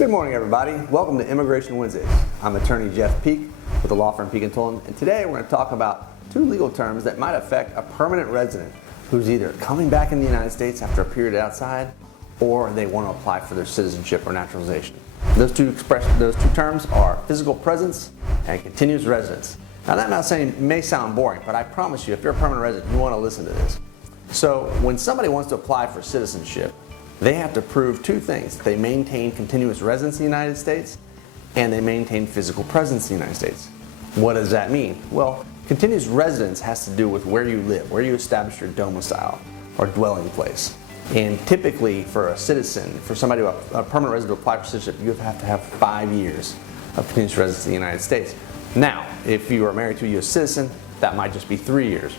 Good morning, everybody. Welcome to Immigration Wednesdays. I'm attorney Jeff Peek with the law firm Peek & Tolan, and today we're going to talk about two legal terms that might affect a permanent resident who's either coming back in the United States after a period outside, or they want to apply for their citizenship or naturalization. Those two terms are physical presence and continuous residence. Now, that may sound boring, but I promise you, if you're a permanent resident, you want to listen to this. So, when somebody wants to apply for citizenship, they have to prove two things. They maintain continuous residence in the United States, and they maintain physical presence in the United States. What does that mean? Well, continuous residence has to do with where you live, where you establish your domicile or dwelling place. And typically for a citizen, for somebody, a permanent resident to apply for citizenship, you have to have 5 years of continuous residence in the United States. Now, if you are married to a U.S. citizen, that might just be 3 years.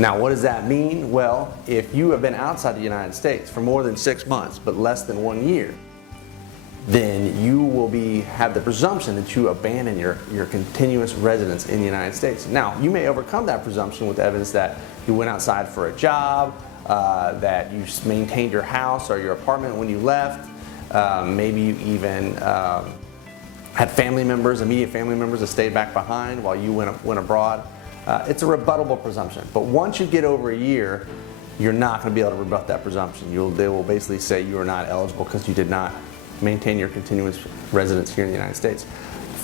Now, what does that mean? Well, if you have been outside the United States for more than 6 months, but less than 1 year, then you will have the presumption that you abandon your continuous residence in the United States. Now, you may overcome that presumption with evidence that you went outside for a job, that you maintained your house or your apartment when you left. Maybe you even had family members, immediate family members that stayed back behind while you went abroad. It's a rebuttable presumption. But once you get over a year, you're not going to be able to rebut that presumption. They will basically say you are not eligible because you did not maintain your continuous residence here in the United States.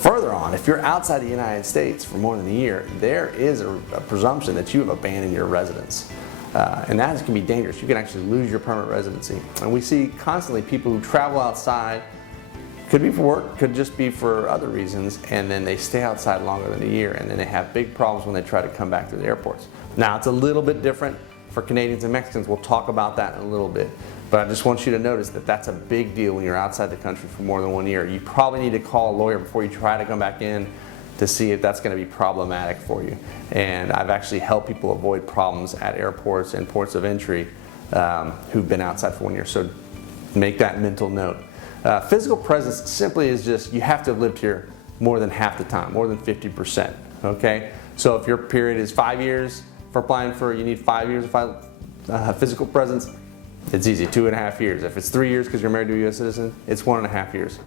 Further on, if you're outside the United States for more than a year, there is a presumption that you have abandoned your residence. And that can be dangerous. You can actually lose your permanent residency. And we see constantly people who travel outside, could be for work, could just be for other reasons, and then they stay outside longer than a year, and then they have big problems when they try to come back to the airports. Now, it's a little bit different for Canadians and Mexicans. We'll talk about that in a little bit. But I just want you to notice that that's a big deal when you're outside the country for more than 1 year. You probably need to call a lawyer before you try to come back in to see if that's going to be problematic for you. And I've actually helped people avoid problems at airports and ports of entry who've been outside for 1 year. So make that mental note. Physical presence simply is just you have to have lived here more than half the time, more than 50%. Okay? So if your period is 5 years for applying for, you need 5 years of physical presence, it's easy, 2.5 years. If it's 3 years because you're married to a U.S. citizen, it's 1.5 years.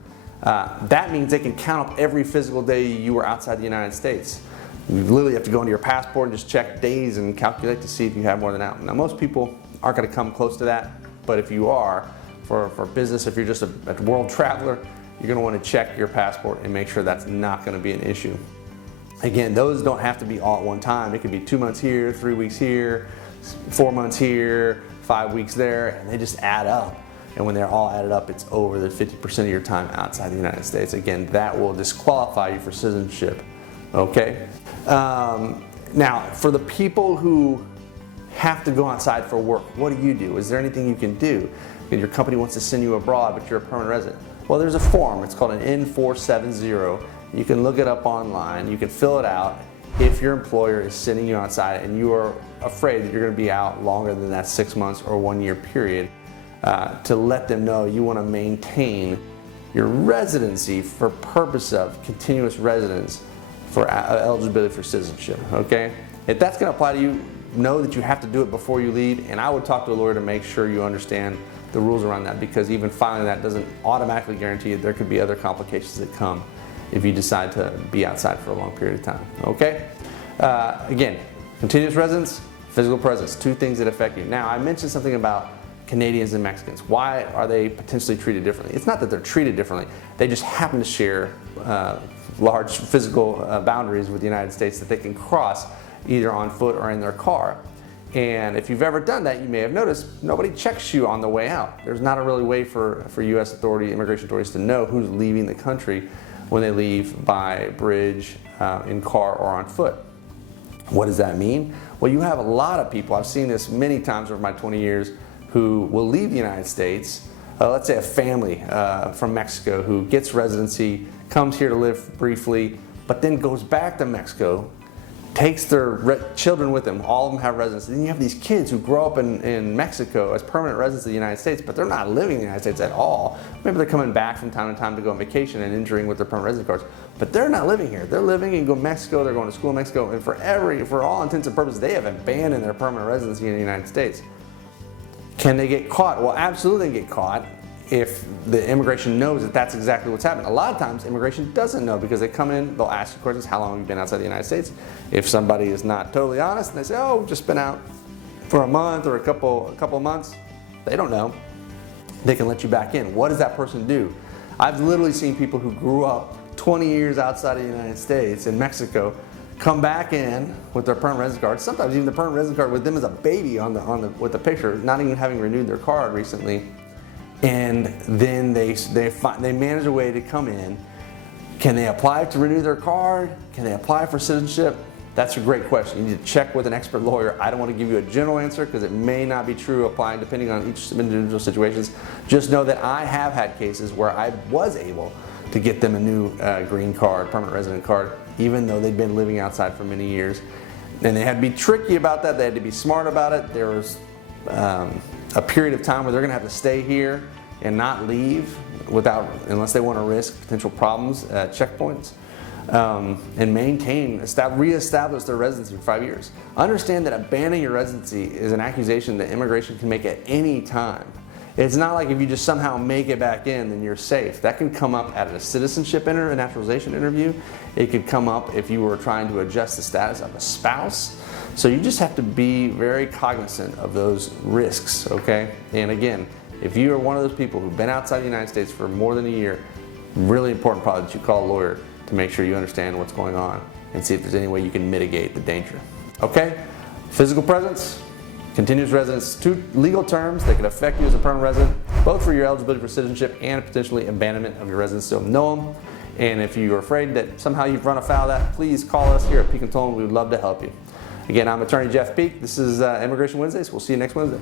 That means they can count up every physical day you were outside the United States. You literally have to go into your passport and just check days and calculate to see if you have more than that. Now, most people aren't going to come close to that, but if you are, for business, if you're just a world traveler, you're going to want to check your passport and make sure that's not going to be an issue. Again, those don't have to be all at one time. It could be 2 months here, 3 weeks here, 4 months here, 5 weeks there, and they just add up. And when they're all added up, it's over the 50% of your time outside the United States. Again, that will disqualify you for citizenship. Okay? Now, for the people who have to go outside for work, what do? Is there anything you can do? If your company wants to send you abroad, but you're a permanent resident. Well, there's a form. It's called an N-470. You can look it up online. You can fill it out if your employer is sending you outside and you are afraid that you're going to be out longer than that 6 months or 1 year period, to let them know you want to maintain your residency for purpose of continuous residence for eligibility for citizenship. Okay? If that's going to apply to you, know that you have to do it before you leave, and I would talk to a lawyer to make sure you understand the rules around that, because even filing that doesn't automatically guarantee that there could be other complications that come if you decide to be outside for a long period of time. Okay? Again, continuous residence, physical presence, two things that affect you. Now, I mentioned something about Canadians and Mexicans. Why are they potentially treated differently? It's not that they're treated differently. They just happen to share large physical boundaries with the United States that they can cross either on foot or in their car. And if you've ever done that, you may have noticed nobody checks you on the way out. There's not a really way for U.S. immigration authorities to know who's leaving the country when they leave by bridge, in car, or on foot. What does that mean? Well, you have a lot of people, I've seen this many times over my 20 years, who will leave the United States. Let's say a family from Mexico who gets residency, comes here to live briefly, but then goes back to Mexico, takes their children with them. All of them have residency. Then you have these kids who grow up in Mexico as permanent residents of the United States, but they're not living in the United States at all. Maybe they're coming back from time to time to go on vacation and entering with their permanent resident cards, but they're not living here. They're living in Mexico, they're going to school in Mexico, and for all intents and purposes, they have abandoned their permanent residency in the United States. Can they get caught? Well, absolutely they get caught if the immigration knows that that's exactly what's happening. A lot of times immigration doesn't know because they come in, they'll ask you questions, how long have you been outside the United States? If somebody is not totally honest and they say, oh, we've just been out for a month or a couple of months, they don't know. They can let you back in. What does that person do? I've literally seen people who grew up 20 years outside of the United States in Mexico come back in with their permanent resident card. Sometimes even the permanent resident card with them as a baby with the picture, not even having renewed their card recently. And then they manage a way to come in. Can they apply to renew their card? Can they apply for citizenship? That's a great question. You need to check with an expert lawyer. I don't want to give you a general answer because it may not be true applying depending on each individual situations. Just know that I have had cases where I was able to get them a new green card, permanent resident card, even though they'd been living outside for many years. And they had to be tricky about that. They had to be smart about it. There was a period of time where they're going to have to stay here and not leave unless they want to risk potential problems at checkpoints, and reestablish their residency for 5 years. Understand that abandoning your residency is an accusation that immigration can make at any time. It's not like if you just somehow make it back in, then you're safe. That can come up at a citizenship a naturalization interview. It could come up if you were trying to adjust the status of a spouse. So you just have to be very cognizant of those risks, okay? And again, if you are one of those people who've been outside the United States for more than a year, really important probably that you call a lawyer to make sure you understand what's going on and see if there's any way you can mitigate the danger. Okay? Physical presence, continuous residence, two legal terms that can affect you as a permanent resident, both for your eligibility for citizenship and potentially abandonment of your residence. So know them. And if you're afraid that somehow you've run afoul of that, please call us here at Peek & Tolan. We would love to help you. Again, I'm attorney Jeff Peek. This is Immigration Wednesdays. We'll see you next Wednesday.